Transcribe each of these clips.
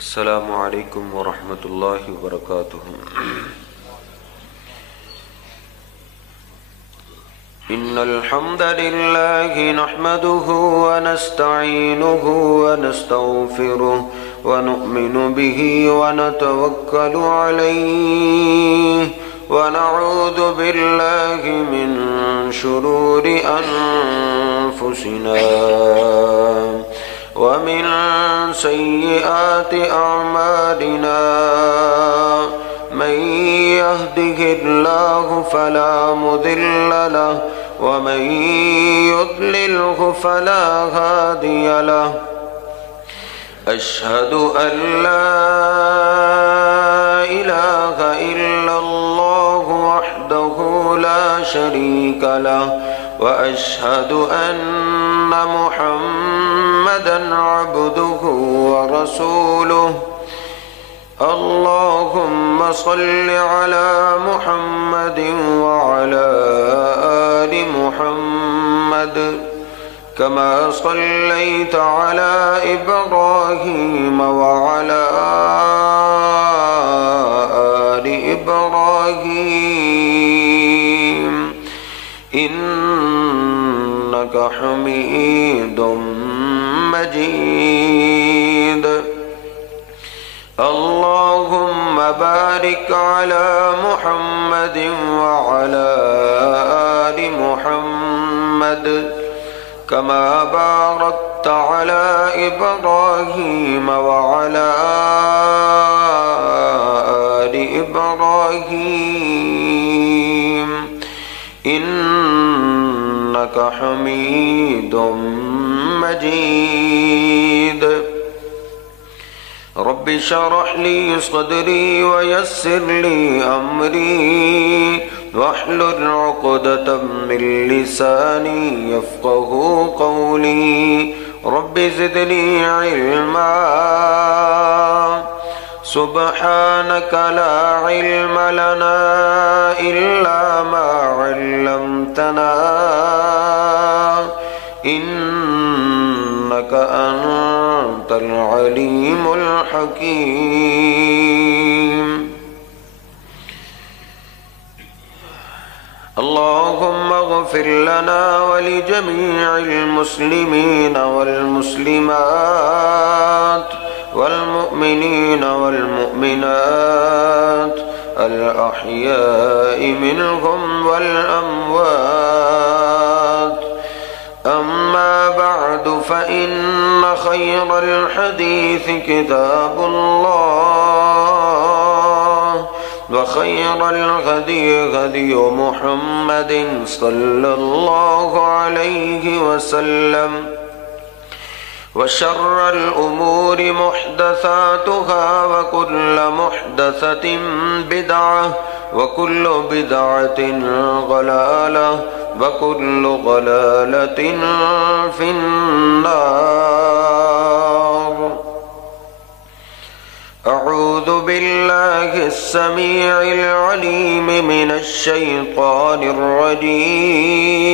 السلام علیکم ورحمۃ اللہ وبرکاتہ۔ ان الحمد للہ نحمده ونستعینه ونستغفره ونؤمن به ونتوکل علیہ ونعوذ باللہ من شرور انفسنا ومن سيئات أعمالنا من يهده الله فلا مضل له ومن يضلله فلا هادي له أشهد أن لا إله إلا الله وحده لا شريك له وأشهد أن محمدًا عبده ورسوله اللهم صل على محمد وعلى آل محمد كما صليت على إبراهيم وعلى آل إبراهيم إنك حميد مجيد اللهم بارك على محمد وعلى آل محمد كما باركت على إبراهيم وعلى آل إبراهيم إنك حميد مجيد رب اشرح لي صدري ويسر لي أمري واحلل عقدة من لساني يفقهوا قولي رب زدني علما سبحانك لا علم لنا إلا ما علمتنا إنك أنت العليم الحكيم اللهم اغفر لنا ولجميع المسلمين والمسلمات والمؤمنين والمؤمنات الأحياء منهم والأموات أما بعد فإن خير الحديث كتاب الله وخير الهدي هدي محمد صلى الله عليه وسلم وشر الأمور محدثاتها وكل محدثة بدعة وكل بدعة ضلالة وكل ضلالة في النار أعوذ بالله السميع العليم من الشيطان الرجيم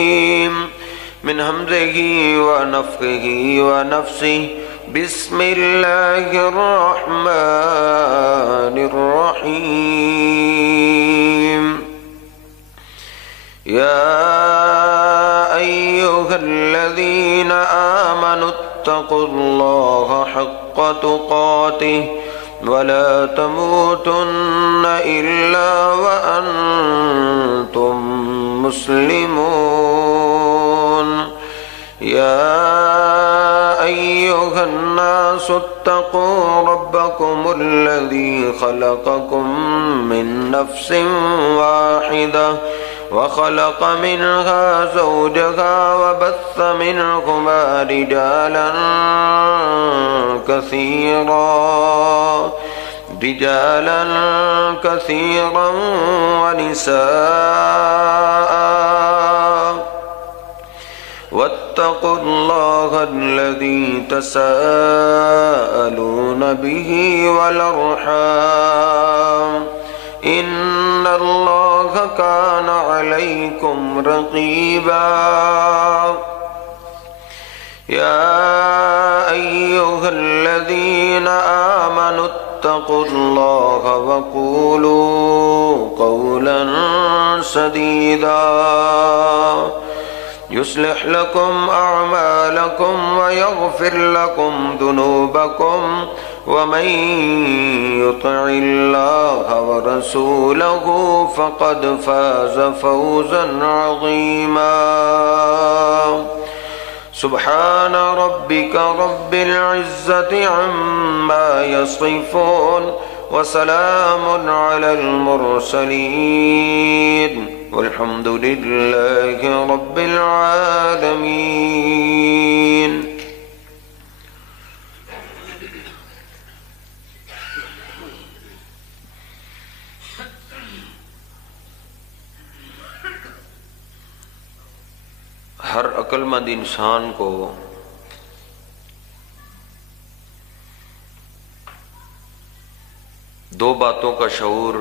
من همزه ونفخه ونفسه بسم الله الرحمن الرحيم يا أيها الذين آمنوا اتقوا الله حق تقاته ولا تموتن إلا وأنتم مسلمون يا أيها الناس اتقوا ربكم الذي خلقكم من نفس واحدة وخلق منها زوجها وبث منهما رجالا كثيرا ونساء واتقوا الله الذي تساءلون به والأرحام إن الله كان عليكم رقيبا يا أيها الذين آمنوا آمنوا اتقوا الله وقولوا قولا سديدا يصلح لكم أعمالكم ويغفر لكم ذنوبكم ومن يطع الله ورسوله فقد فاز فوزا عظيما سبحان ربك رب العزة عما يصفون وسلام على المرسلين والحمد لله رب العالمين. ہر عقل مند انسان کو دو باتوں کا شعور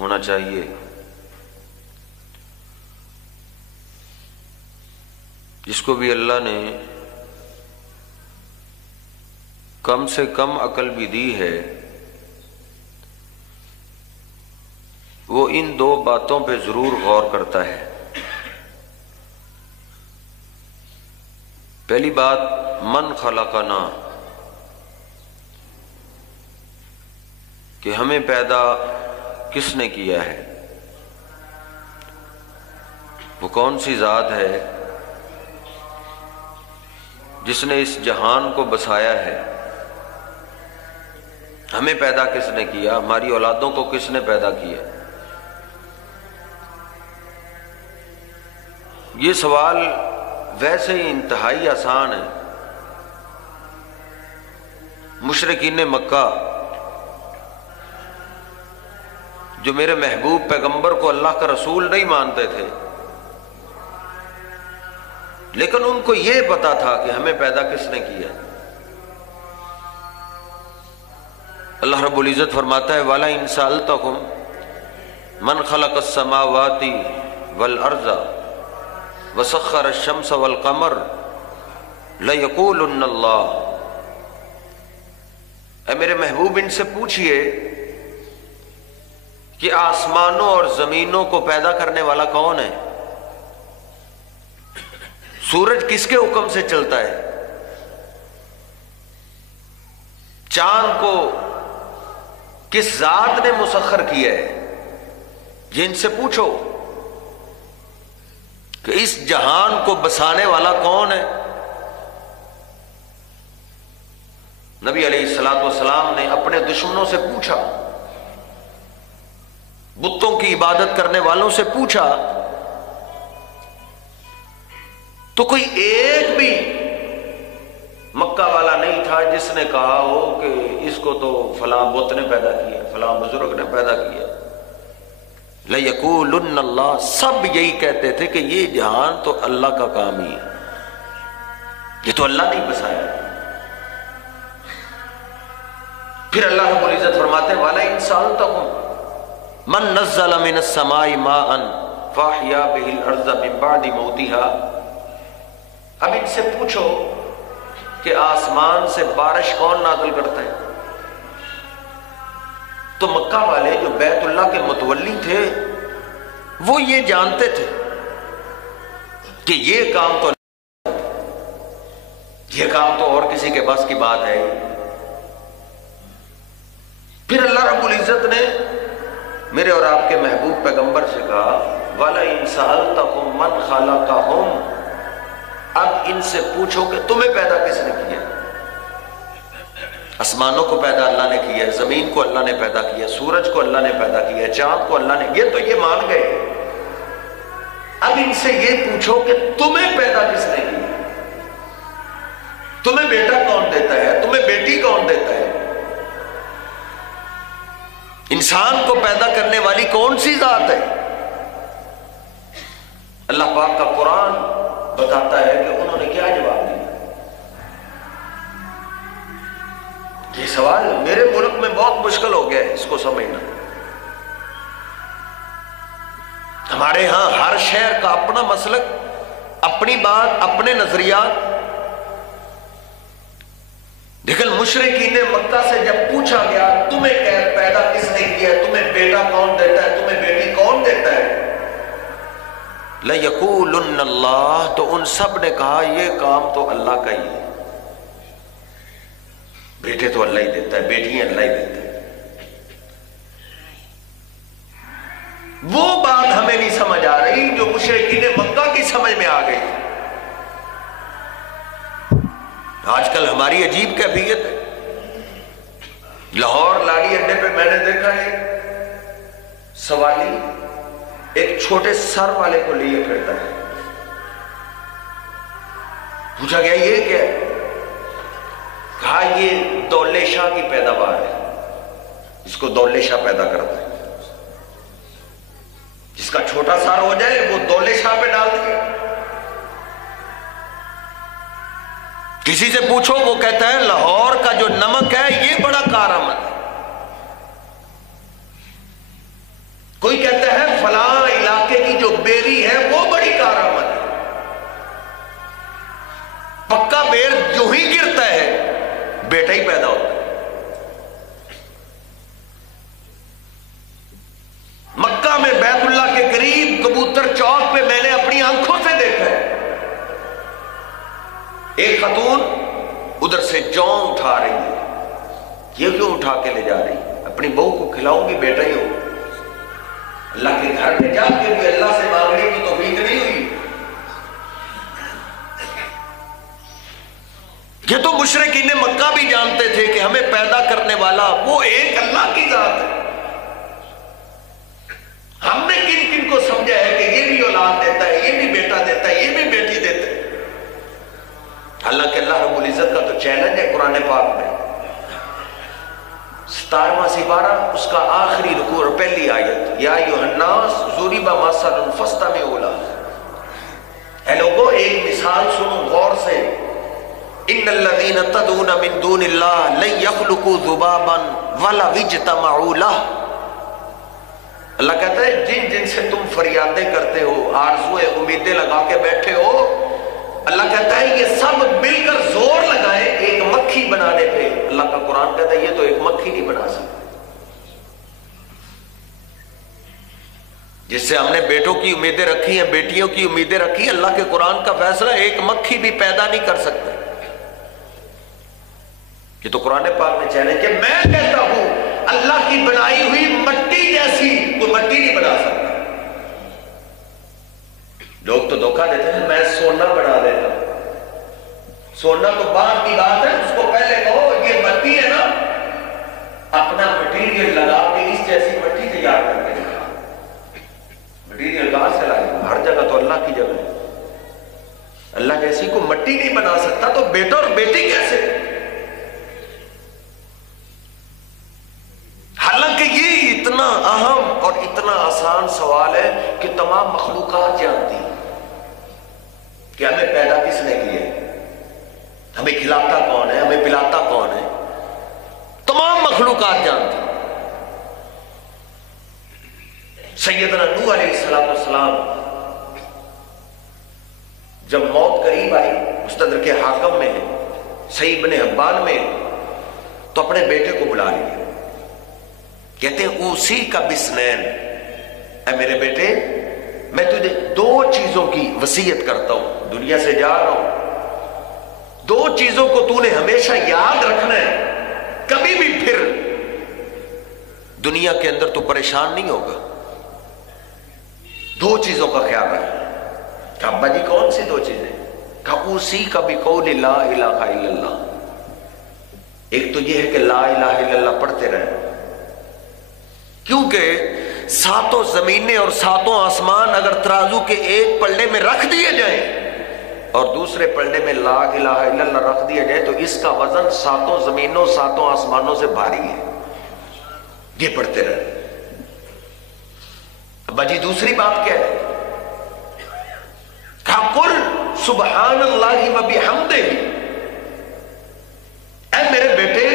ہونا چاہیے. جس کو بھی اللہ نے کم سے کم عقل بھی دی ہے وہ ان دو باتوں پہ ضرور غور کرتا ہے. پہلی بات من خلقنا، کہ ہمیں پیدا کس نے کیا ہے، وہ کون سی ذات ہے جس نے اس جہان کو بسایا ہے. ہمیں پیدا کس نے کیا، ہماری اولادوں کو کس نے پیدا کیا. یہ سوال ویسے ہی انتہائی آسان ہے. مشرکین مکہ جو میرے محبوب پیغمبر کو اللہ کا رسول نہیں مانتے تھے، لیکن ان کو یہ پتا تھا کہ ہمیں پیدا کس نے کیا. اللہ رب العزت فرماتا ہے وَلَئِن سَأَلْتَهُمْ مَنْ خَلَقَ السَّمَاوَاتِ وَالْأَرْضَ وَسَخَّرَ الشَّمْسَ وَالْقَمَرَ لَيَقُولُنَّ اللَّهُ. اے میرے محبوب ان سے پوچھئے کہ آسمانوں اور زمینوں کو پیدا کرنے والا کون ہے؟ سورج کس کے حکم سے چلتا ہے؟ چاند کو کس ذات نے مسخر کیا ہے؟ یہ ان سے پوچھو کہ اس جہان کو بسانے والا کون ہے؟ نبی علیہ الصلوۃ والسلام نے اپنے دشمنوں سے پوچھا، بتوں کی عبادت کرنے والوں سے پوچھا، تو کوئی ایک بھی مکہ والا نہیں تھا جس نے کہا ہو کہ اس کو تو فلاں بت نے پیدا کیا، فلاں بزرگ نے پیدا کیا. لَيَقُولُنَّ اللَّهُ، سب یہی کہتے تھے کہ یہ جہان تو اللہ کا کام ہی ہے، یہ تو اللہ نے بسایا. پھر اللہ رب العزت فرماتے ہیں وَلَئِن سَأَلْتَهُمْ مَن نَزَّلَ مِنَ السَّمَاءِ مَاءً فَأَحْيَا بِهِ الْأَرْضَ مِن بَعْدِ مَوْتِهَا. اب ان سے پوچھو کہ آسمان سے بارش کون نازل کرتا ہے. تو مکہ والے جو بیت اللہ کے متولی تھے وہ یہ جانتے تھے کہ یہ کام تو اور کسی کے بس کی بات ہے. پھر اللہ رب العزت نے میرے اور آپ کے محبوب پیغمبر سے کہا وَلَئِن سَأَلْتَهُمْ مَنْ خَلَقَهُمْ، اب ان سے پوچھو کہ تمہیں پیدا کس نے کیا. آسمانوں کو پیدا اللہ نے کیا، زمین کو اللہ نے پیدا کیا، سورج کو اللہ نے پیدا کیا، چاند کو اللہ نے، یہ تو یہ مان گئے. اب ان سے یہ پوچھو کہ تمہیں پیدا کس نے کیا، تمہیں بیٹا کون دیتا ہے، تمہیں بیٹی کون دیتا ہے، انسان کو پیدا کرنے والی کون سی ذات ہے. اللہ پاک کا قرآن بتاتا ہے کہ انہوں نے کیا جواب دیا. یہ سوال میرے ملک میں بہت مشکل ہو گیا ہے اس کو سمجھنا. ہمارے ہاں ہر شہر کا اپنا مسلک، اپنی بات، اپنے نظریات. لیکن مشرکین مکہ سے جب پوچھا گیا تمہیں پیدا کس نے کیا ہے، تمہیں بیٹا کون دیتا ہے، تمہیں بیٹی کون دیتا ہے، لَيَقُولُنَّ اللَّهُ، تو ان سب نے کہا یہ کام تو اللہ کا ہی ہے، بیٹے تو اللہ ہی دیتا ہے، بیٹیاں اللہ ہی دیتا ہے۔ وہ بات ہمیں نہیں سمجھ آ رہی جو مشرکین مکہ کی سمجھ میں آ گئی۔ آج کل ہماری عجیب کیفیت ہے۔ لاہور لاڑی اڈے پہ میں نے دیکھا ہے سوالی ایک چھوٹے سر والے کو لیے پھرتا ہے، پوچھا گیا یہ کیا ہے، کہا یہ دولے شاہ کی پیداوار ہے، اس کو دولے شاہ پیدا کرتا ہے، جس کا چھوٹا سر ہو جائے وہ دولے شاہ پہ ڈال دیا۔ کسی سے پوچھو وہ کہتا ہے لاہور کا جو نمک ہے یہ بڑا کارآمد ہے، کوئی کہتا ہے فلاں علاقے کی جو بیری ہے وہ بڑی کارآمد ہے۔ پکا بیر جو ہی گرتا ہے بیٹا ہی پیدا ہوتا ہے۔ مکہ میں بیت اللہ کے قریب کبوتر چوک پہ میں نے اپنی آنکھوں سے دیکھا ہے، ایک خاتون ادھر سے جو اٹھا رہی ہے، یہ کیوں اٹھا کے لے جا رہی ہے، اپنی بہو کو کھلاؤں گی بیٹا ہی ہو، اللہ کے گھر میں جا کے بھی اللہ سے مانگنے کی توفیق نہیں ہوئی۔ یہ تو مشرکین مکہ بھی جانتے تھے کہ ہمیں پیدا کرنے والا وہ ایک اللہ کی ذات ہے۔ ہم نے کن کن کو سمجھا ہے کہ یہ بھی اولاد دیتا ہے، یہ بھی بیٹا دیتا ہے، یہ بھی بیٹی دیتا ہے، حالانکہ اللہ رب العزت کا تو چیلنج ہے قرآن پاک میں 17واں سپارہ اس کا آخری رکوع اور پہلی آیت، یا ایھا الناس ضرب مثل فاستمعوا لہ، اے لوگوں ایک مثال سنو غور سے، ان الذین تدعون من دون اللہ لن یخلقوا ذبابا ولو اجتمعوا لہ، اللہ کہتا ہے جن جن سے تم فریادیں کرتے ہو، آرزویں امیدیں لگا کے بیٹھے ہو، اللہ کہتا ہے یہ سب مل کر زور لگائے ایک مکھی بنانے پہ، اللہ کا قرآن کہتا ہے یہ تو ایک مکھی نہیں بنا سکتا۔ جس سے ہم نے بیٹوں کی امیدیں رکھی ہیں، بیٹیوں کی امیدیں رکھی ہیں، اللہ کے قرآن کا فیصلہ ایک مکھی بھی پیدا نہیں کر سکتے۔ یہ تو قرآن پاک میں چیلنج کہ میں کہتا ہوں اللہ کی بنائی ہوئی مٹی جیسی کوئی مٹی نہیں بنا سکتا۔ لوگ تو دھوکہ دیتے ہیں میں سونا بنا دیتا ہوں، سونا تو بعد کی بات ہے، اس کو پہلے کہو یہ مٹی ہے نا، اپنا مٹیریل لگا کے اس جیسی مٹی تیار کر کے دکھا۔ مٹیریل کہاں سے لائے؟ ہر جگہ تو اللہ کی جگہ ہے، اللہ جیسی کو مٹی نہیں بنا سکتا تو بیٹا اور بیٹی کیسے؟ حالانکہ یہ اتنا اہم اور اتنا آسان سوال ہے کہ تمام مخلوقات جانتی ہیں کہ ہمیں پیدا کس نے کیا ہے، ہمیں کھلاتا کون ہے، ہمیں پلاتا کون ہے، تمام مخلوقات جانتی ہیں۔ سیدنا نوح علیہ السلام جب موت قریب آئی، مستدرک حاکم میں ہے، صحیح ابن حبان میں، تو اپنے بیٹے کو بلا لیا، کہتے ہیں اوسی کا بسنین، اے میرے بیٹے میں تجھے دو چیزوں کی وصیت کرتا ہوں، دنیا سے جا رہا ہوں، دو چیزوں کو تو نے ہمیشہ یاد رکھنا ہے، کبھی بھی پھر دنیا کے اندر تو پریشان نہیں ہوگا، دو چیزوں کا خیال رکھنا۔ کہا ابا جی کون سی دو چیزیں؟ کہا اوسی کا بقول لا الہ الا اللہ، ایک تو یہ ہے کہ لا الہ الا اللہ پڑھتے رہیں، کیونکہ ساتوں زمینیں اور ساتوں آسمان اگر ترازو کے ایک پلڑے میں رکھ دیے جائیں اور دوسرے پلڑے میں لا الہ الا اللہ رکھ دیا جائے تو اس کا وزن ساتوں زمینوں ساتوں آسمانوں سے بھاری ہے، یہ پڑھتے رہیں۔ ابا جی دوسری بات کیا ہے؟ کہا قل سبحان اللہ و بحمدہ، اے میرے بیٹے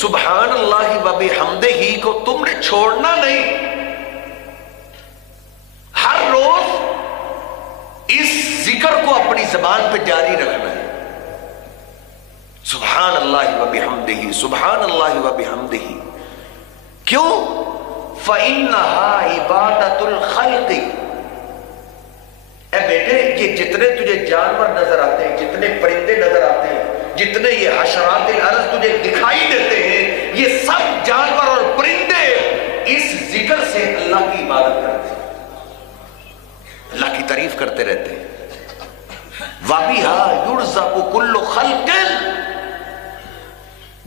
سبحان اللہ و بحمدہ کو تم نے چھوڑنا نہیں، ہر روز اس ذکر کو اپنی زبان پہ جاری رکھنا ہے، سبحان اللہ و بحمدہ سبحان اللہ و بحمدہ. کیوں؟ فإنها عبادت الخلق. اے بیٹے یہ جتنے تجھے جانور نظر آتے ہیں، جتنے پرندے نظر آتے ہیں، جتنے یہ حشرات الارض تجھے دکھائی دیتے ہیں، یہ سب جانور اور پرندے اس ذکر سے اللہ کی عبادت کرتے ہیں، اللہ کی تعریف کرتے رہتے ہیں. وَبِهَا يُرْزَقُ كُلُّ خَلْقٍ.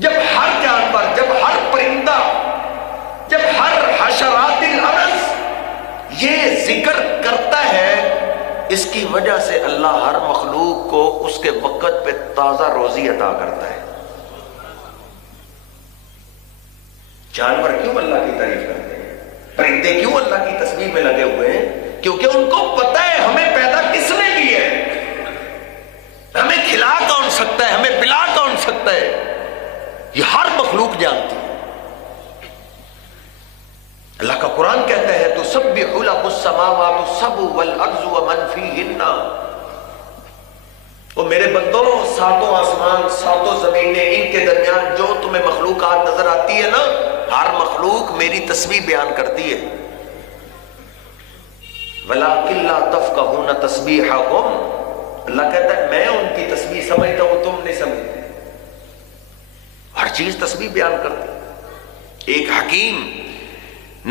جب ہر جانور، جب ہر پرندہ، جب ہر حشرات الارض یہ ذکر کرتا ہے، اس کی وجہ سے اللہ ہر مخلوق کو اس کے وقت پہ تازہ روزی عطا کرتا ہے. جانور کیوں اللہ کی تعریف کرتے ہیں؟ پرندے کیوں اللہ کی تسبیح میں لگے ہوئے ہیں؟ کیونکہ ان کو پتہ ہے ہمیں پیدا کس نے کی ہے، ہمیں کھلا کون سکتا ہے، ہمیں پلا کون سکتا ہے. یہ ہر مخلوق جانتی ہے. اللہ کا قرآن کہتا ہے تسبح لہ السماوات السبع والارض ومن فیہن. وہ میرے بندو، ساتوں آسمان، ساتوں زمینیں، ان کے درمیان جو تمہیں مخلوقات نظر آتی ہے نا، ہر مخلوق میری تسبیح بیان کرتی ہے. وَلَٰكِن لَّا تَفْقَهُونَ تَسْبِيحَهُمْ. اللہ کہتا ہے میں ان کی تسبیح سمجھتا ہوں، تم نہیں سمجھتے. ہر چیز تسبیح بیان کرتی. ایک حکیم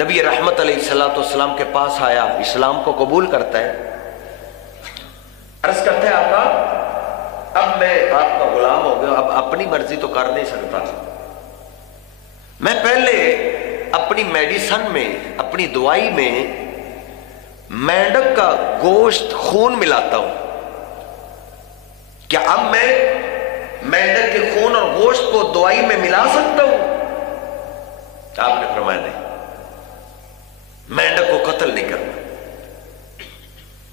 نبی رحمت علیہ السلام کے پاس آیا، اسلام کو قبول کرتا ہے. عرض کرتا ہے آقا اب میں آپ کا غلام ہو گیا، اب اپنی مرضی تو کر نہیں سکتا. میں پہلے اپنی میڈیسن میں، اپنی دوائی میں مینڈک کا گوشت خون ملاتا ہوں. کیا اب میں مینڈک کے خون اور گوشت کو دوائی میں ملا سکتا ہوں؟ آپ نے فرمایا نہیں، مینڈک کو قتل نہیں کرنا.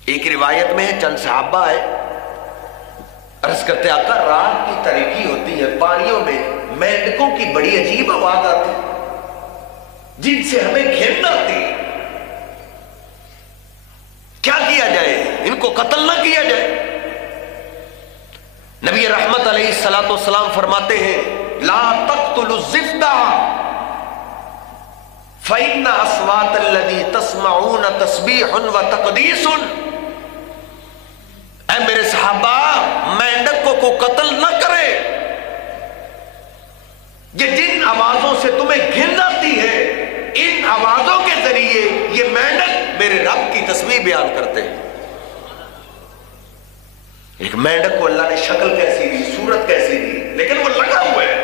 ایک روایت میں ہے چند صحابہ آئے، عرض کرتے آقا رات کی تاریکی ہوتی ہے، پانیوں میں مینڈکوں کی بڑی عجیب آواز آتی جن سے ہمیں گھن آتی. کیا کیا جائے؟ ان کو قتل نہ کیا جائے؟ نبی رحمت علیہ السلام فرماتے ہیں لا تقتلوا الزفدہ فإن أصوات الذي تسمعون تسبيح وتقديس. اے میرے صحابہ، مینڈک کو قتل نہ کرے. یہ جن آوازوں سے تمہیں گھن آتی ہے، ان آوازوں کے ذریعے یہ مینڈک میرے رب کی تسبیح بیان کرتے ہیں. ایک مینڈک کو اللہ نے شکل کیسی دی، صورت کیسی دی، لیکن وہ لگا ہوا ہے.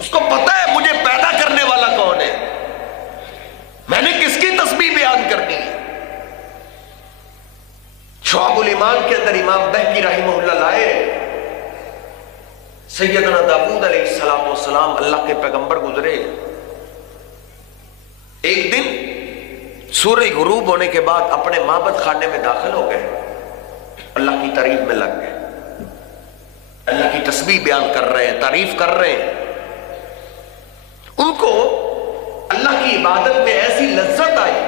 اس کو پتا ہے مجھے پیدا کرنے والا کون ہے، میں نے کس کی تسبیح بیان کرنی ہے. شعب الایمان کے اندر امام بہقی رحمہ اللہ لائے سیدنا داؤد علیہ السلام، اللہ کے پیغمبر گزرے. ایک دن سورج غروب ہونے کے بعد اپنے معبد خانے میں داخل ہو گئے، اللہ کی تعریف میں لگ گئے، اللہ کی تسبیح بیان کر رہے ہیں، تعریف کر رہے ہیں. ان کو اللہ کی عبادت میں ایسی لذت آئی،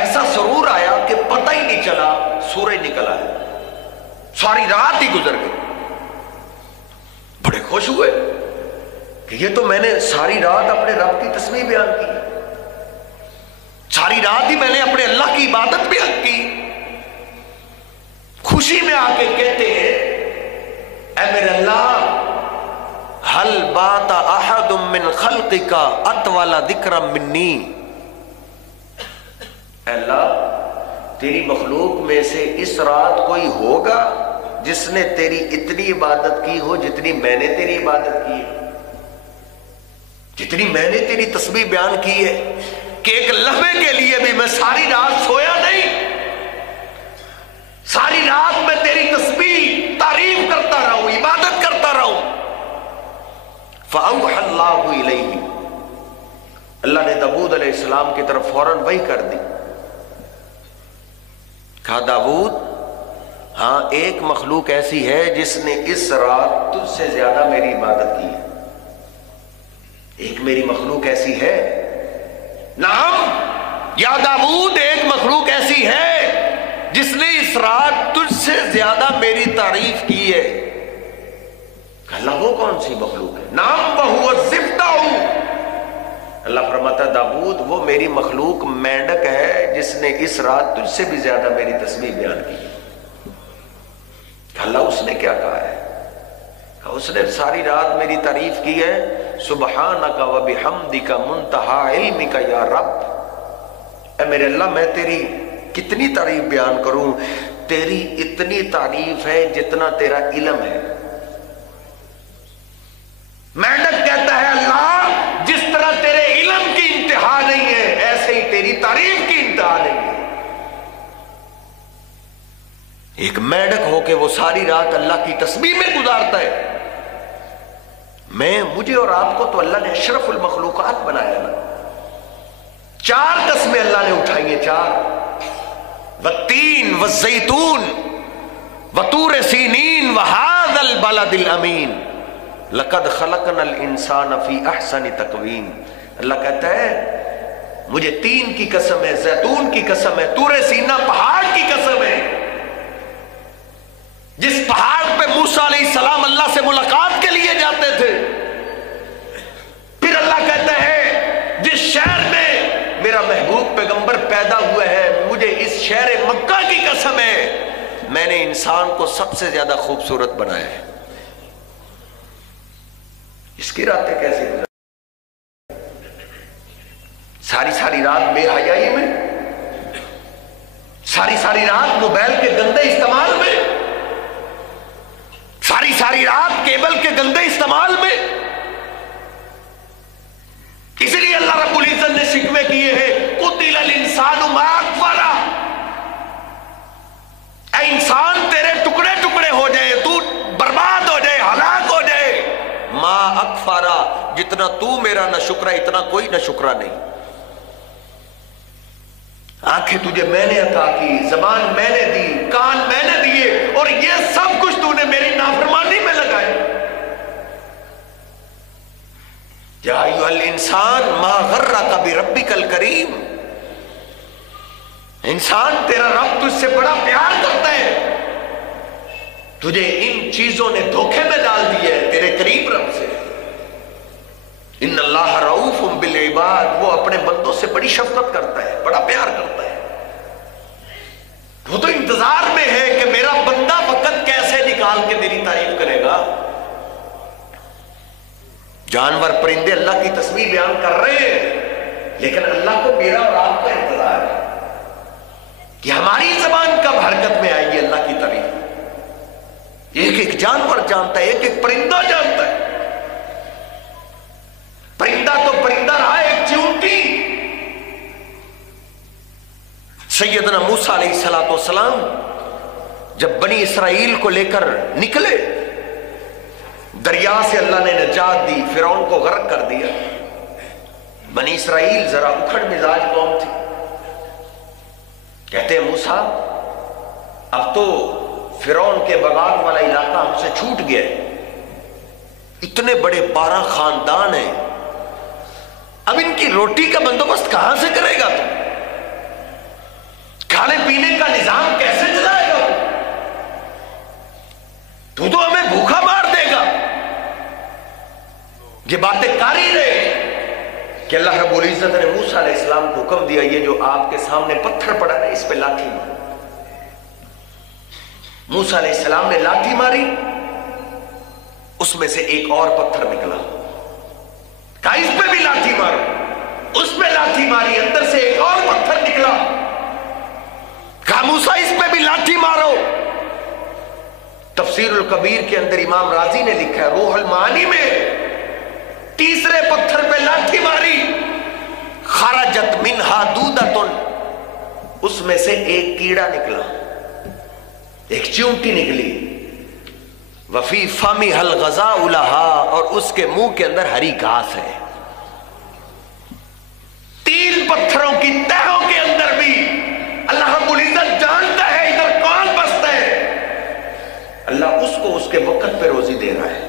ایسا سرور آیا کہ پتہ ہی نہیں چلا سورج نکل آیا. ساری رات ہی گزر گئی. بڑے خوش ہوئے کہ یہ تو میں نے ساری رات اپنے رب کی تسبیح بیان کی، ساری رات ہی میں نے اپنے اللہ کی عبادت بیان کی. خوشی میں آ کے کہتے ہیں اے میرے اللہ حل بات احد من خلقک اطول ذکرا منی. اے اللہ تیری مخلوق میں سے اس رات کوئی ہوگا جس نے تیری اتنی عبادت کی ہو جتنی میں نے تیری عبادت کی ہے، جتنی میں نے تیری تسبیح بیان کی ہے، کہ ایک لمحے کے لیے بھی میں ساری رات سویا نہیں، ساری رات میں تیری تسبیح تعریف کرتا رہا ہوں، عبادت کرتا رہا ہوں. فَأَوْحَى اللَّهُ إِلَيْهِ. اللہ نے داؤد علیہ السلام کی طرف فوراً وحی کر دی. کہا داؤد ہاں ایک مخلوق ایسی ہے جس نے اس رات تجھ سے زیادہ میری عبادت کی ہے. ایک میری مخلوق ایسی ہے. نعم یا داؤد، ایک مخلوق ایسی ہے جس نے اس رات تجھ سے زیادہ میری تعریف کی ہے. اللہ وہ کون سی مخلوق ہے؟ نام وہو الزفتہ، اللہ فرماتا ہے داؤد وہ میری مخلوق مینڈک ہے جس نے اس رات تجھ سے بھی زیادہ میری تسبیح بیان کی۔ اللہ اس نے کیا کہا ہے؟ اس نے ساری رات میری تعریف کی ہے، سبحانک و بحمدک منتہا علمک یا رب۔ اے میرے اللہ میں تیری کتنی تعریف بیان کروں، تیری اتنی تعریف ہے جتنا تیرا علم ہے۔ مینڈک کہتا ہے اللہ جس طرح تیرے علم کی انتہا نہیں ہے ایسے ہی تیری تعریف کی انتہا نہیں ہے۔ ایک مینڈک ہو کے وہ ساری رات اللہ کی تسبیح میں گزارتا ہے۔ مجھے اور آپ کو تو اللہ نے اشرف المخلوقات بنایا نا۔ 4 قسمیں اللہ نے اٹھائی ہیں، 4، والتین والزیتون وطور سینین وہذا البلد الامین لقد خلقنا الانسان فی احسن تقویم۔ اللہ کہتا ہے مجھے تین کی قسم ہے، زیتون کی قسم ہے، طور سینہ پہاڑ کی قسم ہے، جس پہاڑ پہ موسیٰ علیہ السلام اللہ سے ملاقات کے لیے جاتے تھے۔ پھر اللہ کہتا ہے جس شہر میں میرا محبوب پیغمبر پیدا ہوا ہے، مجھے اس شہر مکہ کی قسم ہے، میں نے انسان کو سب سے زیادہ خوبصورت بنایا ہے۔ اس کی راتیں کیسے گزر، ساری رات بے حیائی میں، ساری رات موبائل کے گندے استعمال میں، ساری رات کیبل کے گندے استعمال میں۔ اس لیے اللہ رب العزت نے شکوے کیے ہیں قتل الانسان ما اکفرہ، اے انسان تیرے ٹکڑے ٹکڑے ہو جائے، تو برباد ہو جائے، ہلاک ہو جائے، ما اکفرہ، جتنا تو میرا نہ شکرہ اتنا کوئی نہ شکرہ نہیں۔ آنکھیں تجھے میں نے عطا کی، زبان میں نے دی، کان میں نے دیے، اور یہ سب کچھ تو نے میری نافرمانی میں لگائے۔ یا ایھا الانسان ما غرک بربک الکریم، انسان تیرا رب تجھ سے بڑا پیار کرتا ہے، تجھے ان چیزوں نے دھوکے میں ڈال دیا ہے تیرے قریب رب سے۔ ان اللہ رؤوف بالعباد، وہ اپنے بندوں سے بڑی شفقت کرتا ہے، بڑا پیار کرتا ہے۔ وہ تو انتظار میں ہے کہ میرا بندہ وقت کیسے نکال کے میری تعریف کرے گا۔ جانور پرندے اللہ کی تسبیح بیان کر رہے ہیں، لیکن اللہ کو میرا اور آپ کا انتظار ہے کہ ہماری زبان کب حرکت میں آئے گی اللہ کی تعریف۔ ایک جانور جانتا ہے، ایک پرندہ جانتا ہے۔ پرندہ تو پرندہ رہا، ایک چیونٹی۔ سیدنا موسیٰ علیہ السلام جب بنی اسرائیل کو لے کر نکلے، دریا سے اللہ نے نجات دی، فرعون کو غرق کر دیا۔ بنی اسرائیل ذرا اکھڑ مزاج قوم تھی، کہتے ہیں موسیٰ اب تو فرعون کے بغاوت والا علاقہ ہم سے چھوٹ گیا ہے، اتنے بڑے 12 خاندان ہیں، اب ان کی روٹی کا بندوبست کہاں سے کرے گا تم؟ کھانے پینے کا نظام کیسے چلائے گا؟ تو ہمیں بھوکا مار دے گا۔ یہ باتیں کر ہی رہے کہ اللہ رب العزت نے موسیٰ علیہ السلام کو حکم دیا یہ جو آپ کے سامنے پتھر پڑا ہے اس پہ لاٹھی مار۔ موسیٰ علیہ السلام نے لاٹھی ماری، اس میں سے ایک اور پتھر نکلا، کہا اس پہ بھی لاٹھی مارو، اس پہ لاٹھی ماری، اندر سے ایک اور پتھر نکلا، کہا موسیٰ اس پہ بھی لاٹھی مارو۔ تفسیر الکبیر کے اندر امام رازی نے لکھا ہے، روح المعانی میں تیسرے پتھر پہ لاٹھی ماری، خرجت منہا دودۃ، اس میں سے ایک کیڑا نکلا، ایک چیونٹی نکلی، وفی فمہا الغذاء لہا، اور اس کے منہ کے اندر ہری گھاس ہے۔ 3 پتھروں کی تہوں کے اندر بھی اللہ رب العزت جانتا ہے ادھر کون بستا ہے، اللہ اس کو اس کے وقت پہ روزی دے رہا ہے۔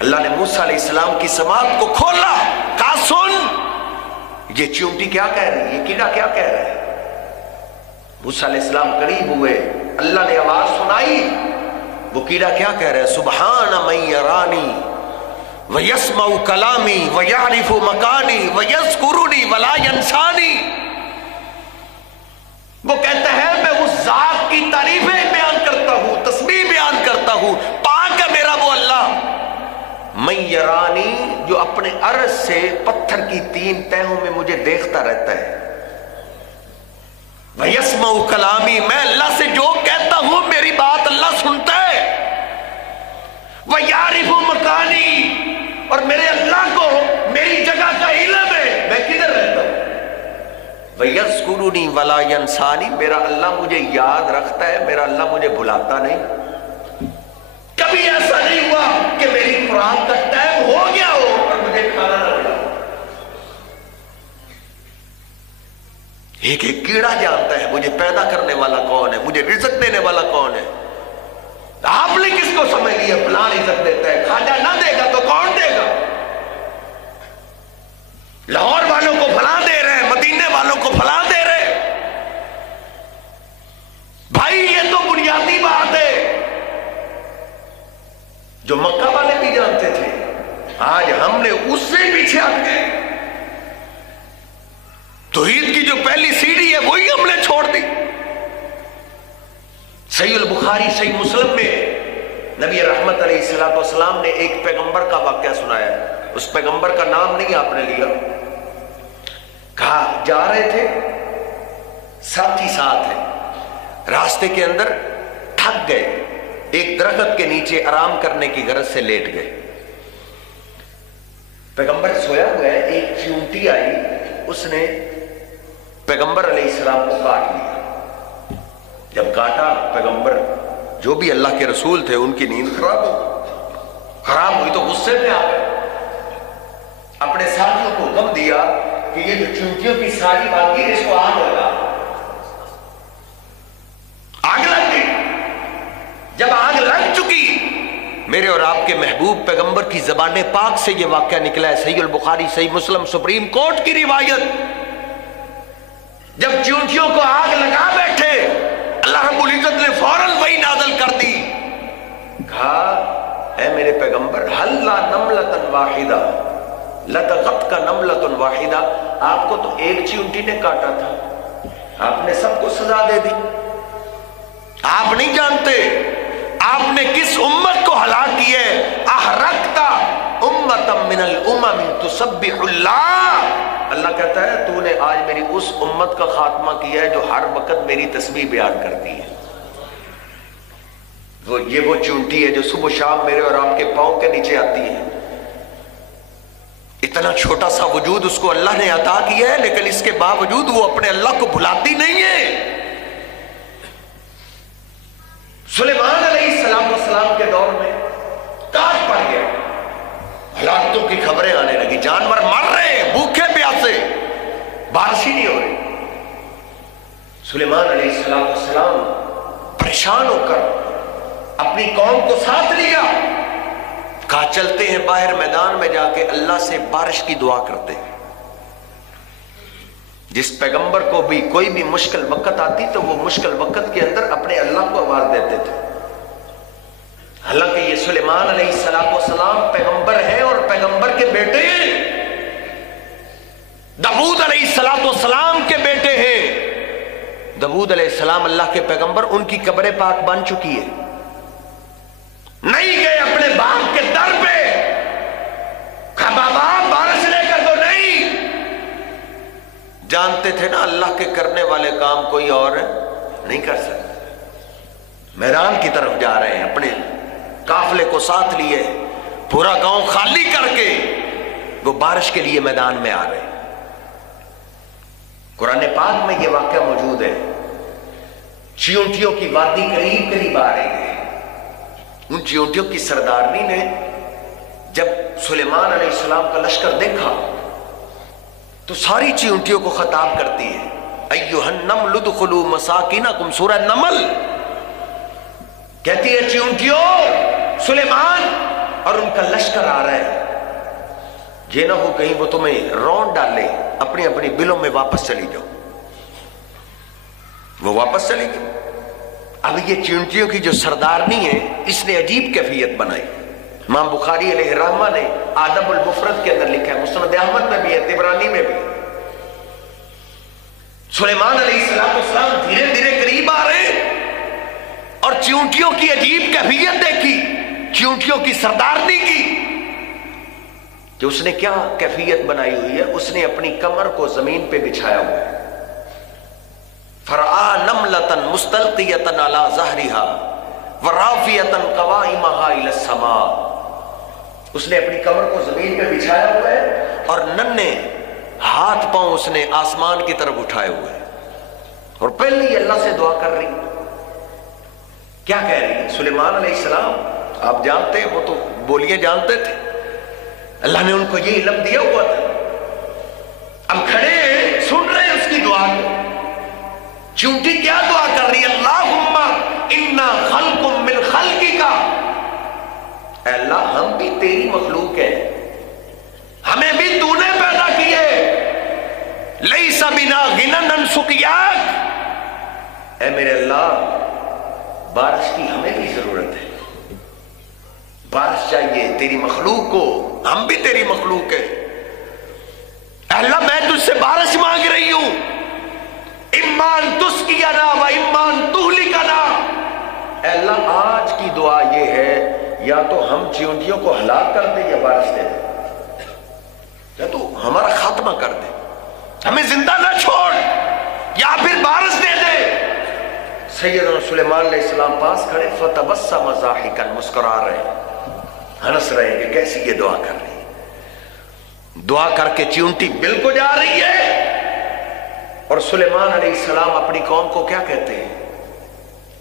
اللہ نے موسیٰ علیہ السلام کی سماعت کو کھولا، کہا سن یہ چیونٹی کیا کہہ رہی ہے، یہ کیڑا کیا کہہ رہا ہے۔ موسیٰ علیہ السلام قریب ہوئے، اللہ نے آواز سنائی، وہ کیڑا کیا کہہ رہا ہے؟ سبحان من یرانی ویسمع کلامی ویعرف مکانی ویذکرنی ولا ینسانی. وہ کہتا ہے میں اس ذات کی تعریفیں بیان کرتا ہوں، تسبیح بیان کرتا ہوں، پاک ہے میرا وہ اللہ. من یرانی، جو اپنے عرش سے پتھر کی 3 تہوں میں مجھے دیکھتا رہتا ہے. وَيَسْمَعُ کلامی، میں اللہ سے جو کہتا ہوں میری بات اللہ سنتا ہے. وَيَعْرِفُ مَكَانِي، اور میرے اللہ کو میری جگہ کا علم ہے میں کدھر رہتا ہوں. وَيَذْكُرُنِي وَلَا يَنْسَانِي، میرا اللہ مجھے یاد رکھتا ہے، میرا اللہ مجھے بھلاتا نہیں. کبھی ایسا نہیں ہوا کہ میری خوراک کا ٹائم ہو گیا ہو اور مجھے کھانا نہ ملا. ایک کیڑا جانتا ہے مجھے پیدا کرنے والا کون ہے، مجھے رزق دینے والا کون ہے. آپ نے کس کو سمجھ لیا فلاں رزق دیتا ہے؟ خواجہ نہ دے گا تو کون دے گا؟ لاہور والوں کو فلاں دے رہے ہیں، مدینے والوں کو فلاں دے رہے ہیں. بھائی یہ تو بنیادی بات ہے جو مکہ والے بھی جانتے تھے. آج ہم نے اس سے پیچھے ہٹ گئے. توحید کی جو پہلی سیڑھی ہے وہی ہم نے چھوڑ دی. صحیح البخاری صحیح مسلم میں نبی رحمت علیہ الصلوۃ والسلام نے ایک پیغمبر کا واقعہ سنایا. اس پیغمبر کا نام نہیں آپ نے لیا. کہا جا رہے تھے، ساتھی ساتھ ہیں، راستے کے اندر تھک گئے، ایک درخت کے نیچے آرام کرنے کی غرض سے لیٹ گئے. پیغمبر سویا ہوا ہے، ایک چیونٹی آئی، اس نے پیغمبر علیہ السلام کو کاٹ لیا. جب کاٹا، پیغمبر جو بھی اللہ کے رسول تھے ان کی نیند خراب ہوئی تو غصے میں آ گئے. اپنے ساتھیوں کو حکم دیا کہ یہ جو چیونٹیوں کی ساری بات کی اس کو آگ لگا. آگ لگ گئی. جب آگ لگ چکی، میرے اور آپ کے محبوب پیغمبر کی زبان پاک سے یہ واقعہ نکلا ہے. صحیح البخاری صحیح مسلم سپریم کورٹ کی روایت. جب چیونٹیوں کو آگ لگا بیٹھے، اللہ رب العزت نے فوراً وحی نازل کر دی. کہا اے میرے پیغمبر، حَلَّا نَمْلَةً وَاحِدًا لَتَغَتْكَ نَمْلَةٌ وَاحِدًا، آپ کو تو ایک چیونٹی نے کاٹا تھا، آپ نے سب کو سزا دے دی. آپ نہیں جانتے آپ نے کس امت کو ہلاک کیا ہے. احرقتا امتا من الامم تسبح اللہ. اللہ کہتا ہے تو نے آج میری اس امت کا خاتمہ کیا ہے جو ہر وقت میری تسبیح بیان کرتی ہے. یہ وہ چونٹی ہے جو صبح شام میرے اور آپ کے پاؤں کے نیچے آتی ہے. اتنا چھوٹا سا وجود اس کو اللہ نے عطا کیا ہے، لیکن اس کے باوجود وہ اپنے اللہ کو بھلاتی نہیں ہے. سلیمان علیہ السلام کے دور میں کاٹ پڑ گیا، ہلاکتوں کی خبریں آنے لگی، جانور مر رہے ہیں بھوکے پیاسے، بارش ہی نہیں ہو رہی. سلیمان علیہ السلام پریشان ہو کر اپنی قوم کو ساتھ لیا. کہا چلتے ہیں باہر میدان میں جا کے اللہ سے بارش کی دعا کرتے ہیں. جس پیغمبر کو بھی کوئی بھی مشکل وقت آتی تو وہ مشکل وقت کے اندر اپنے اللہ کو آواز دیتے تھے. حالانکہ یہ سلیمان علیہ السلام پیغمبر ہیں اور پیغمبر کے بیٹے ہیں، داؤد علیہ السلام کے بیٹے ہیں. داؤد علیہ السلام اللہ کے پیغمبر، ان کی قبر پاک بن چکی ہے. نہیں گئے اپنے باپ کے در پہ، کہا بابا بارش لے کر تو نہیں. جانتے تھے نا اللہ کے کرنے والے کام کوئی اور نہیں کر سکتے. میدان کی طرف جا رہے ہیں، اپنے قافلے کو ساتھ لیے، پورا گاؤں خالی کر کے وہ بارش کے لیے میدان میں آ رہے ہیں. قرآن پاک میں یہ واقعہ موجود ہے. چیونٹیوں کی وادی قریب قریب آ رہی ہے. ان چیونٹیوں کی سردارنی نے جب سلیمان علیہ السلام کا لشکر دیکھا تو ساری چیونٹیوں کو خطاب کرتی ہے، ایھا النمل ادخلوا مساکنکم، سورہ نمل. کہتی ہے چیونٹیوں، سلیمان اور ان کا لشکر آ رہا ہے، یہ نہ ہو کہیں وہ تمہیں رون ڈالے، اپنی اپنی بلوں میں واپس چلی جاؤ. وہ واپس چلی گئی. اب یہ چیونٹیوں کی جو سردارنی ہے اس نے عجیب کیفیت بنائی. امام بخاری علیہ الرحمہ نے آدب المفرد کے اندر لکھا ہے، مسند احمد میں بھی ہے، طبرانی میں بھی. سلیمان علیہ السلام دھیرے دھیرے قریب آ رہے ہیں اور چیونٹیوں کی عجیب کیفیت دیکھی، چیونٹیوں کی سردارنی کی. کہ اس نے کیا کیفیت بنائی ہوئی ہے، اس نے اپنی کمر کو زمین پہ بچھایا ہوا ہے. فرآ نملۃ مستلقیۃ علی ظہرها ورافعۃ قوائمها الی السماء. اس نے اپنی کمر کو زمین پہ بچھایا ہوا ہے اور ننھے ہاتھ پاؤں اس نے آسمان کی طرف اٹھائے ہوئے ہیں اور پہلے ہی اللہ سے دعا کر رہی. کیا کہہ رہی ہے؟ سلیمان علیہ السلام آپ جانتے ہیں، وہ تو بولیے جانتے تھے، اللہ نے ان کو یہ علم دیا ہوا تھا. اب کھڑے ہیں، سن رہے ہیں اس کی دعا کو. چونٹی کیا دعا کر رہی ہے؟ اللہم انا خلق من خلقک، اے اللہ ہم بھی تیری مخلوق ہیں، ہمیں بھی تو نے پیدا کیے. لیس بنا غنی عن سقیاک، اے میرے اللہ بارش کی ہمیں بھی ضرورت ہے، بارش چاہیے تیری مخلوق کو، ہم بھی تیری مخلوق ہیں. اے اللہ میں تجھ سے بارش مانگ رہی ہوں، امان تسقینا و امان تہلکنا. اے اللہ آج کی دعا یہ ہے، یا تو ہم چیونٹیوں کو ہلاک کر دے یا بارش دے دے، یا تو ہمارا خاتمہ کر دے، ہمیں زندہ نہ چھوڑ، یا پھر بارش دے دے. سیدنا سلیمان علیہ السلام پاس کھڑے، فتبسم ضاحکا، مسکرا رہے، ہنس رہے کہ کیسی یہ دعا کر رہی ہے. دعا کر کے چیونٹی بل کو جا رہی ہے اور سلیمان علیہ السلام اپنی قوم کو کیا کہتے ہیں؟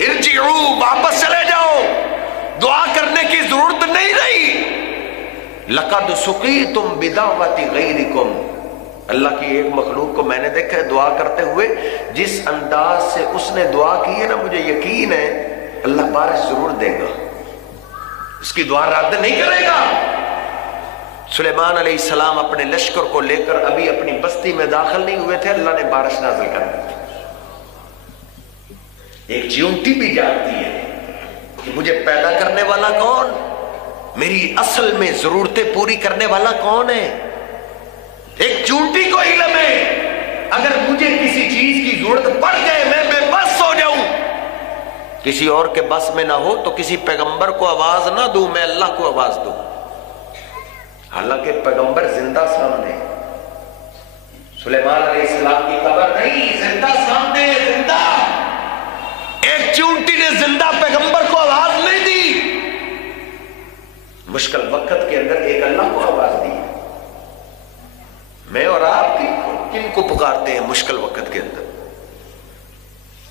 ارجعوا، واپس چلے جاؤ، دعا کرنے کی ضرورت نہیں رہی. لقد سقیتم بدعوت غیرکم، اللہ کی ایک مخلوق کو میں نے دیکھا ہے دعا کرتے ہوئے، جس انداز سے اس نے دعا کی ہے نا، مجھے یقین ہے اللہ بارش ضرور دے گا، اس کی دعا رد نہیں کرے گا. سلیمان علیہ السلام اپنے لشکر کو لے کر ابھی اپنی بستی میں داخل نہیں ہوئے تھے، اللہ نے بارش نازل کر دی. ایک چیونٹی بھی جانتی ہے کہ مجھے پیدا کرنے والا کون، میری اصل میں ضرورتیں پوری کرنے والا کون ہے. ایک چیونٹی کو علم ہے اگر مجھے کسی چیز کی ضرورت پڑ جائے میں بے بس ہو جاؤں، کسی اور کے بس میں نہ ہو تو کسی پیغمبر کو آواز نہ دوں، میں اللہ کو آواز دوں. حالانکہ پیغمبر زندہ سامنے، سلیمان علیہ السلام کی قبر نہیں، زندہ سامنے، زندہ. ایک چیونٹی نے زندہ پیغمبر کو آواز نہیں دی، مشکل وقت کے اندر ایک اللہ کو آواز دی. میں اور آپ کن کو پکارتے ہیں مشکل وقت کے اندر؟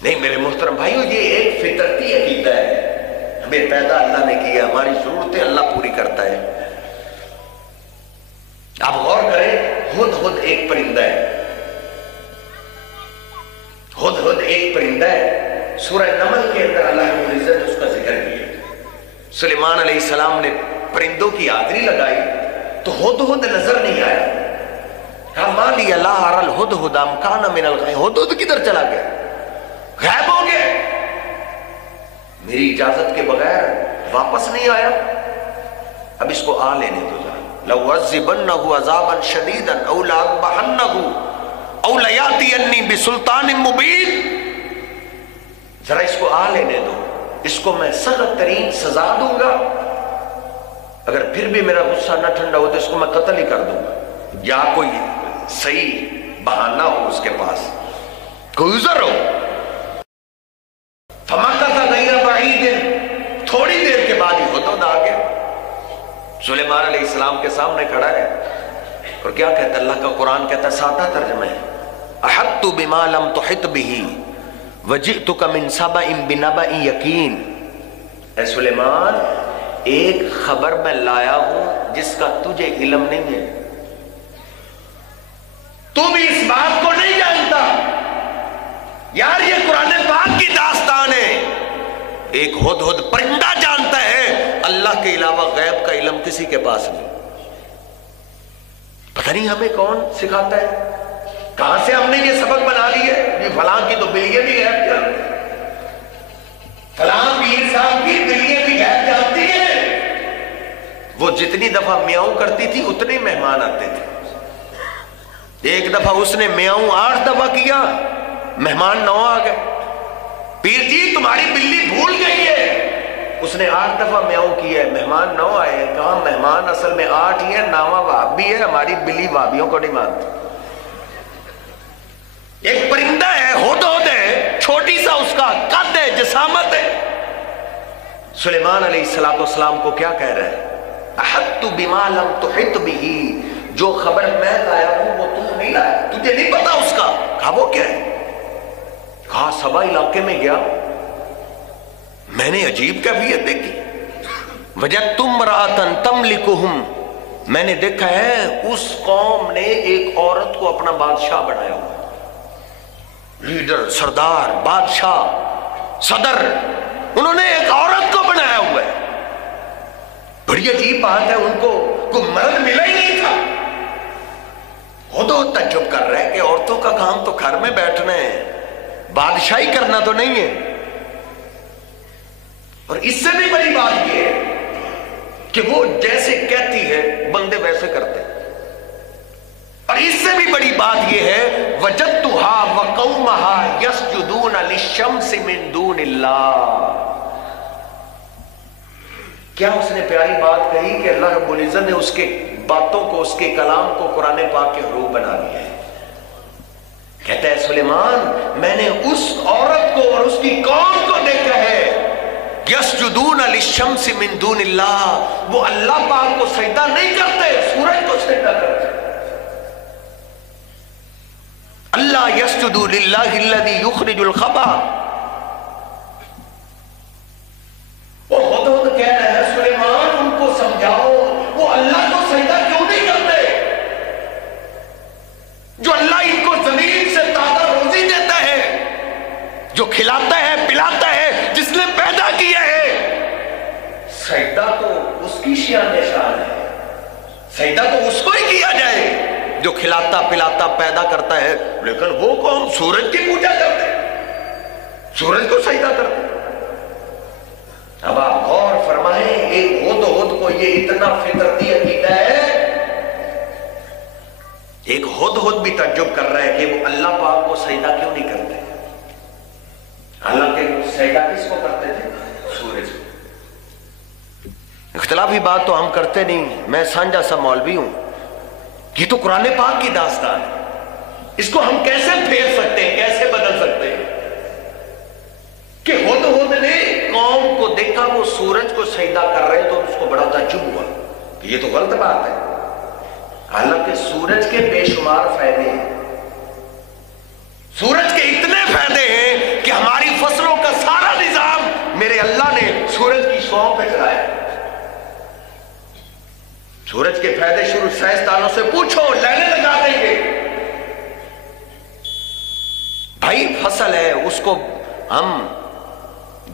نہیں میرے محترم بھائیو، یہ ایک فطرتی عقیدہ ہے، ہمیں پیدا اللہ نے کیا، ہماری ضرورتیں اللہ پوری کرتا ہے. آپ غور کریں، ہدہد ایک پرندہ ہے، ہدہد ایک پرندہ ہے، سورہ نمل کے اندر اللہ رب العزت نے اس کا ذکر کیا. سلیمان علیہ السلام نے پرندوں کی آدری لگائی تو ہدہد نظر نہیں آیا. ما لی لا اری الہدہد ام کان من الغائبین، ہدہد کدھر چلا گیا؟ غائب ہو گیا، میری اجازت کے بغیر واپس نہیں آیا. اب اس کو آ لینے دو ذرا. لَأُعَذِّبَنَّهُ عَذَابًا شَدِيدًا أَوْ لَأَذْبَحَنَّهُ أَوْ لَيَأْتِيَنِّي بِسُلْطَانٍ مُبِينٍ. ذرا اس کو آ لینے دو، اس کو میں سخت ترین سزا دوں گا، اگر پھر بھی میرا غصہ نہ ٹھنڈا ہو تو اس کو میں قتل ہی کر دوں گا، یا کوئی صحیح بہانہ ہو اس کے پاس، کوئی عذر ہو. فَمَكَثَ غَيْرَ بَعِيدٍ، تھوڑی دیر کے بعد ہی ہدہد آ گیا. سلیمان علیہ السلام کے سامنے کھڑا ہے اور کیا کہتا ہے؟ اللہ کا قرآن کہتا ہے، سادہ ترجمہ ہے، احطت بما لم تحط به وجئتک من سبأ بنبأ یقین. اے سلیمان ایک خبر میں لایا ہوں جس کا تجھے علم نہیں ہے، تو بھی اس بات کو نہیں جانتا. یار یہ قرآن پاک کی داستان ہے. ایک ہدہد پرندہ جانتا ہے، اللہ کے علاوہ غیب کا علم کسی کے پاس نہیں. پتہ نہیں ہمیں کون سکھاتا ہے، کہاں سے ہم نے یہ سبق بنا لی ہے، یہ فلاں کی تو بلیے بھی غیب جانتے. فلاں پیر صاحب کی بلیاں بھی غیب جانتی ہیں. وہ جتنی دفعہ میاؤں کرتی تھی اتنے مہمان آتے تھے. ایک دفعہ اس نے میاؤں 8 دفعہ کیا، مہمان 9 آ گئے. پیر جی تمہاری بلی بھول گئی ہے. اس نے 8 دفعہ میاؤں کیا ہے، مہمان 9 آئے ہیں. کہاں مہمان اصل میں 8 ہی ہے، 9واں وہابی ہے، ہماری بلی وہابیوں کو نہیں مانتی. ایک پرندہ ہے، ہدہد ہے، چھوٹی سا اس کا قد ہے، جسامت ہے. سلیمان علیہ السلام کو کیا کہہ رہا ہے؟ احطت بما لم تحط به، جو خبر میں لایا ہوں وہ تو نہیں لایا، تجھے نہیں پتا اس کا. کہا وہ کیا ہے؟ کہا سبا علاقے میں گیا، میں نے عجیب کیفیت دیکھی. وجدت امرأة تملکہم، میں نے دیکھا ہے اس قوم نے ایک عورت کو اپنا بادشاہ بنایا ہوا، لیڈر، سردار، بادشاہ، صدر، انہوں نے ایک عورت کو بنایا ہوا ہے. بڑی عجیب بات ہے، ان کو کوئی مرد ملا ہی نہیں تھا. خود تعجب کر رہے کہ عورتوں کا کام تو گھر میں بیٹھنا ہے، بادشاہی کرنا تو نہیں ہے. اور اس سے بھی بڑی بات یہ ہے کہ وہ جیسے کہتی ہے بندے ویسے کرتے. اور اس سے بھی بڑی بات یہ ہے وجدتها وقومها يسجدون للشمس من دون اللہ. کیا اس نے پیاری بات کہی کہ اللہ رب العزت نے اس کے باتوں کو، اس کے کلام کو قرآن پاک کے حروف بنا دیا ہے. کہتا ہے سلیمان میں نے اس عورت کو اور اس کی قوم کو دیکھا ہے یسجدون للشمس من دون اللہ، وہ اللہ پاک کو سجدہ نہیں کرتے، سورج کو سجدہ کرتے. اللہ یسجد للہ الذی یخرج الخبا. وہ ہدہد کہہ رہے ہیں سلیمان ان کو سمجھاؤ وہ اللہ کو سجدہ کیوں نہیں کرتے، جو اللہ ان کو زمین سے تازہ روزی دیتا ہے، جو کھلاتا ہے پلاتا ہے، جس نے پیدا کیا ہے. سجدہ تو اس کی شان نشان ہے، سجدہ تو اس کو ہی کیا جائے جو کھلاتا پلاتا پیدا کرتا ہے. لیکن وہ قوم سورج کی پوجا کرتے، سورج کو سجدہ کرتے. اب آپ غور فرمائیں، ایک ہدہد کو یہ اتنا فطرتی عقیدہ ہے، ایک ہدہد بھی تعجب کر رہا ہے کہ وہ اللہ پاک کو سجدہ کیوں نہیں کرتے، حالانکہ سجدہ کس کو کرتے تھے؟ سورج. اختلافی بات تو ہم کرتے نہیں، میں سانجا سا مولوی ہوں. یہ تو قرآن پاک کی داستان ہے، اس کو ہم کیسے پھیر سکتے ہیں، کیسے بدل سکتے ہیں؟ کہ ہدہد نے قوم کو دیکھا وہ سورج کو سجدہ کر رہے تو اس کو بڑا تعجب ہوا کہ یہ تو غلط بات ہے. حالانکہ سورج کے بے شمار فائدے ہیں، سورج کے اتنے فائدے ہیں کہ ہماری فصلوں کا سارا نظام میرے اللہ نے سورج کی شعاؤں پہ چلایا. سورج کے فائدے شروع سائنسدانوں سے پوچھو، لائنیں لگا دیں گے. بھائی فصل ہے، اس کو ہم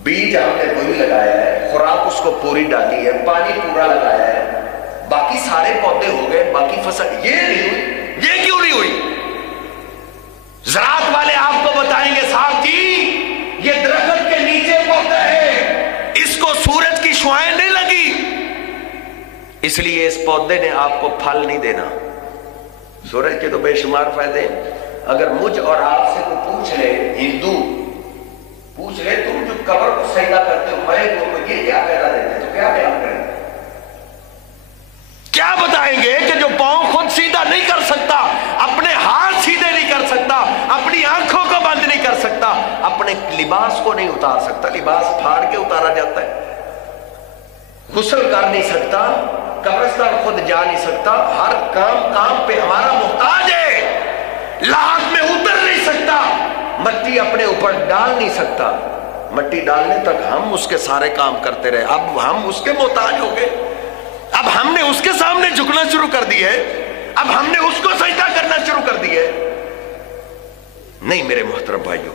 بیج ہم نے وہی لگایا ہے، خوراک اس کو پوری ڈالی ہے، پانی پورا لگایا ہے، باقی سارے پودے ہو گئے، باقی فصل یہ نہیں ہوئی. یہ کیوں نہیں ہوئی؟ زراعت والے آپ کو بتائیں گے صاحب جی یہ درخت کے نیچے پودا ہے، اس کو سورج کی شعاعیں نہیں لگی، اس لیے اس پودے نے آپ کو پھل نہیں دینا. سورج کے تو بے شمار فائدے ہیں. اگر مجھ اور آپ سے کوئی پوچھ لے، ہندو پوچھ لے تم جو قبر کو سجدہ کرتے ہو مرے کو یہ کیا پیدا دیتے تو کیا بیان کریں گے؟ کیا بتائیں گے کہ جو پاؤں خود سیدھا نہیں کر سکتا، اپنے ہاتھ سیدھے نہیں کر سکتا، اپنی آنکھوں کو بند نہیں کر سکتا، اپنے لباس کو نہیں اتار سکتا، لباس پھاڑ کے اتارا جاتا ہے، غسل کر نہیں سکتا، قبرستان خود جا نہیں سکتا، ہر کام پہ ہمارا محتاج ہے، لاحق میں اتر نہیں سکتا، مٹی اپنے اوپر ڈال نہیں سکتا، مٹی ڈالنے تک ہم اس کے سارے کام کرتے رہے. اب ہم اس کے محتاج ہو گئے، اب ہم نے اس کے سامنے جھکنا شروع کر دیا ہے، اب ہم نے اس کو سجدہ کرنا شروع کر دیا ہے. نہیں میرے محترم بھائیو،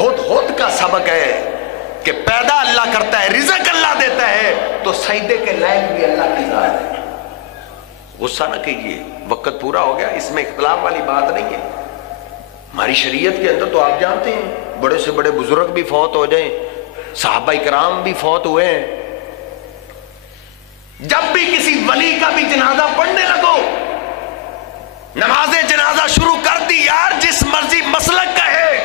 ہدہد کا سبق ہے کہ پیدا اللہ کرتا ہے، رزق اللہ دیتا ہے، تو سجدے کے لائق بھی اللہ کی ذات ہے. غصہ نہ کیجیے، وقت پورا ہو گیا، اس میں اختلاف والی بات نہیں ہے. ہماری شریعت کے اندر تو آپ جانتے ہیں بڑے سے بڑے بزرگ بھی فوت ہو جائیں صحابہ کرام بھی فوت ہوئے ہیں. جب بھی کسی ولی کا بھی جنازہ پڑھنے لگو، نماز جنازہ شروع کر دی یار، جس مرضی مسلک کا ہے.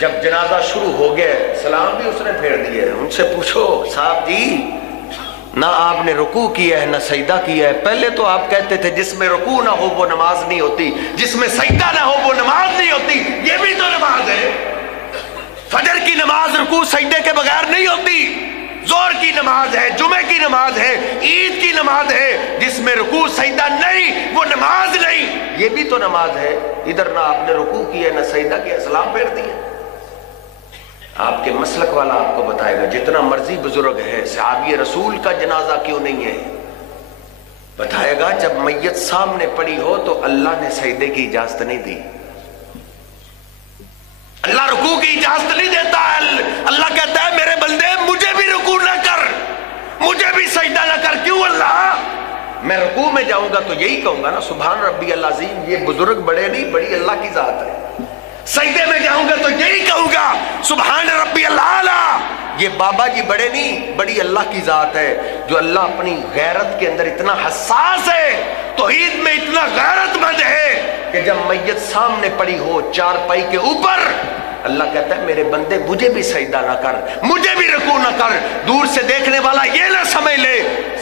جب جنازہ شروع ہو گیا سلام بھی اس نے پھیر دیے. ان سے پوچھو صاحب جی، نہ آپ نے رکوع کیا ہے نہ سجدہ کیا ہے. پہلے تو آپ کہتے تھے جس میں رکوع نہ ہو وہ نماز نہیں ہوتی، جس میں سجدہ نہ ہو وہ نماز نہیں ہوتی. یہ بھی تو نماز ہے. فجر کی نماز رکوع سجدے کے بغیر نہیں ہوتی. ظہر کی نماز ہے، جمعے کی نماز ہے، عید کی نماز ہے، جس میں رکوع سجدہ نہیں وہ نماز نہیں. یہ بھی تو نماز ہے. ادھر نہ آپ نے رکوع کیا نہ سجدہ کیا، سلام پھیر دیا. آپ کے مسلک والا آپ کو بتائے گا جتنا مرضی بزرگ ہے، صحابی رسول کا جنازہ کیوں نہیں ہے؟ بتائے گا جب میت سامنے پڑی ہو تو اللہ نے سجدے کی اجازت نہیں دی. اللہ رکوع کی اجازت نہیں دیتا. اللہ کہتا ہے میرے بندے مجھے بھی رکوع نہ کر، مجھے بھی سجدہ نہ کر. کیوں اللہ؟ میں رکوع میں جاؤں گا تو یہی کہوں گا نا سبحان ربی العظیم. یہ بزرگ بڑے نہیں، بڑی اللہ کی ذات ہے. سجدے میں جاؤں گا تو یہی کہوں گا سبحان ربی العالی. یہ بابا جی بڑے نہیں، بڑی اللہ کی ذات ہے. جو اللہ اپنی غیرت کے اندر اتنا حساس ہے، توحید میں اتنا غیرت مند ہے کہ جب میت سامنے پڑی ہو چارپائی کے اوپر، اللہ کہتا ہے میرے بندے مجھے بھی سجدہ نہ کر، مجھے بھی رکوع نہ کر. دور سے دیکھنے والا یہ نہ سمجھ لے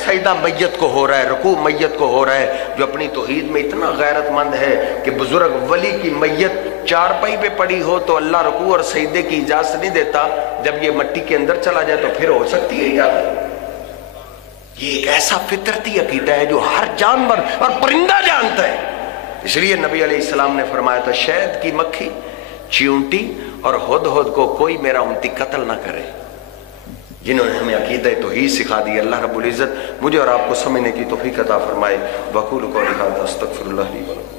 سجدہ میت کو ہو رہا ہے، رکوع میت کو ہو رہا ہے. جو اپنی توحید میں اتنا غیرت مند ہے کہ بزرگ ولی کی میت چارپائی پہ پڑی ہو تو اللہ رکوع اور سجدے کی اجازت نہیں دیتا. جب یہ مٹی کے اندر چلا جائے تو پھر ہو سکتی ہے یار. یہ ایک ایسا فطرتی عقیدہ ہے جو ہر جانور اور پرندہ جانتا ہے. اس لیے نبی علیہ السلام نے فرمایا تھا شہد کی مکھی، چیونٹی اور ہدہد کو کوئی میرا امتی قتل نہ کرے. جنہوں نے ہمیں عقیدہ توحید سکھا دی. اللہ رب العزت مجھے اور آپ کو سمجھنے کی توفیق عطا فرمائے. وقول قولی ھذا استغفر اللہ لی ولکم.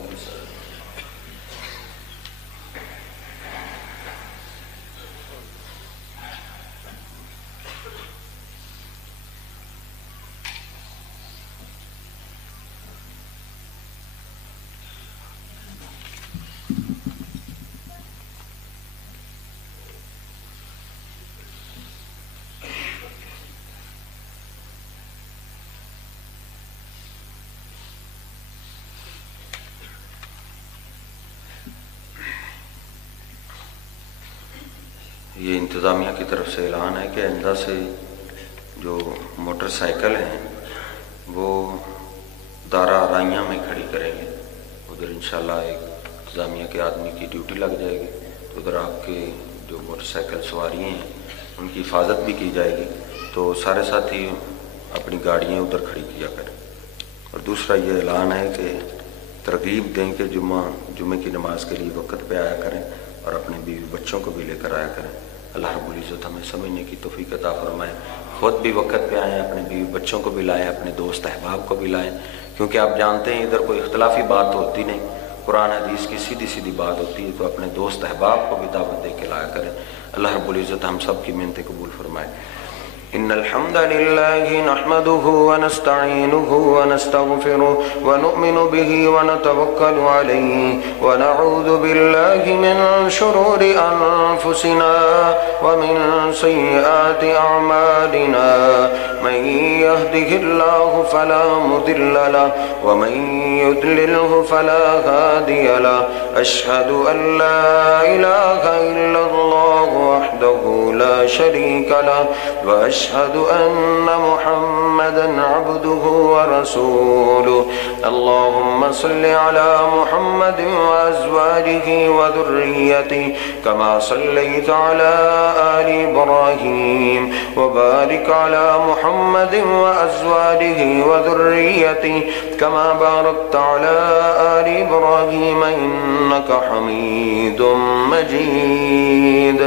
یہ انتظامیہ کی طرف سے اعلان ہے کہ آئندہ سے جو موٹر سائیکل ہیں وہ دارا رائیاں میں کھڑی کریں گے. ادھر انشاءاللہ ایک انتظامیہ کے آدمی کی ڈیوٹی لگ جائے گی تو ادھر آپ کے جو موٹر سائیکل سواریاں ہیں ان کی حفاظت بھی کی جائے گی. تو سارے ساتھی اپنی گاڑیاں ادھر کھڑی کیا کریں. اور دوسرا یہ اعلان ہے کہ ترغیب دیں کہ جمعے کی نماز کے لیے وقت پہ آیا کریں اور اپنے بیوی بچوں کو بھی لے کر آیا کریں. اللہ رب العزت ہمیں سمجھنے کی توفیق عطا فرمائے. خود بھی وقت پہ آئیں، اپنے بیوی بچوں کو بھی لائیں، اپنے دوست احباب کو بھی لائیں. کیونکہ آپ جانتے ہیں ادھر کوئی اختلافی بات تو ہوتی نہیں، قرآن حدیث کی سیدھی سیدھی بات ہوتی ہے. تو اپنے دوست احباب کو بھی دعوت دے کے لایا کریں. اللہ رب العزت ہم سب کی محنتیں قبول فرمائے. إن الحمد لله نحمده ونستعينه ونستغفره ونؤمن به ونتوكل عليه ونعوذ بالله من شرور أنفسنا ومن سيئات أعمالنا من يهده الله فلا مضل له ومن يضلله فلا هادي له. أشهد أن لا إله إلا الله وحده لا شريك له وأشهد أن محمدا عبده ورسوله. اللهم صل على محمد وأزواجه وذريته كما صليت على آل إبراهيم وبارك على محمد وأزواجه وذريته كما باركت على آل إبراهيم إنك حميد مجيد.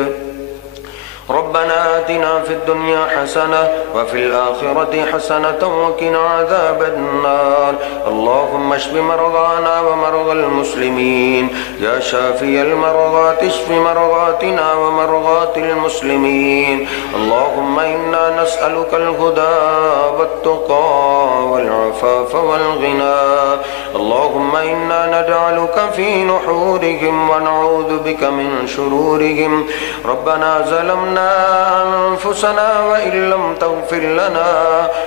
ربنا آتنا في الدنيا حسنة وفي الآخرة حسنة وقنا عذاب النار. اللهم اشف مرضانا ومرضى المسلمين. يا شافي المرضى اشف مرضاتنا ومرضات المسلمين. اللهم إنا نسألك الهدى والتقى والعفاف والغنى. اللهم إنا نجعلك في نحورهم ونعوذ بك من شرورهم. ربنا ظلمنا أنفسنا وإن لم تغفر لنا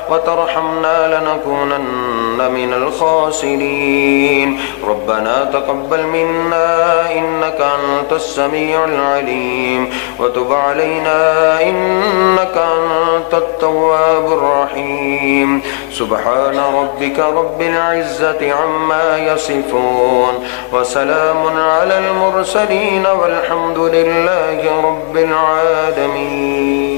وترحمنا لنكونن من الخاسرين. ربنا تقبل منا إنك أنت السميع العليم وتب علينا إنك أنت التواب الرحيم. سبحان ربك رب العزة عما يصفون وسلام على المرسلين والحمد لله رب العالمين.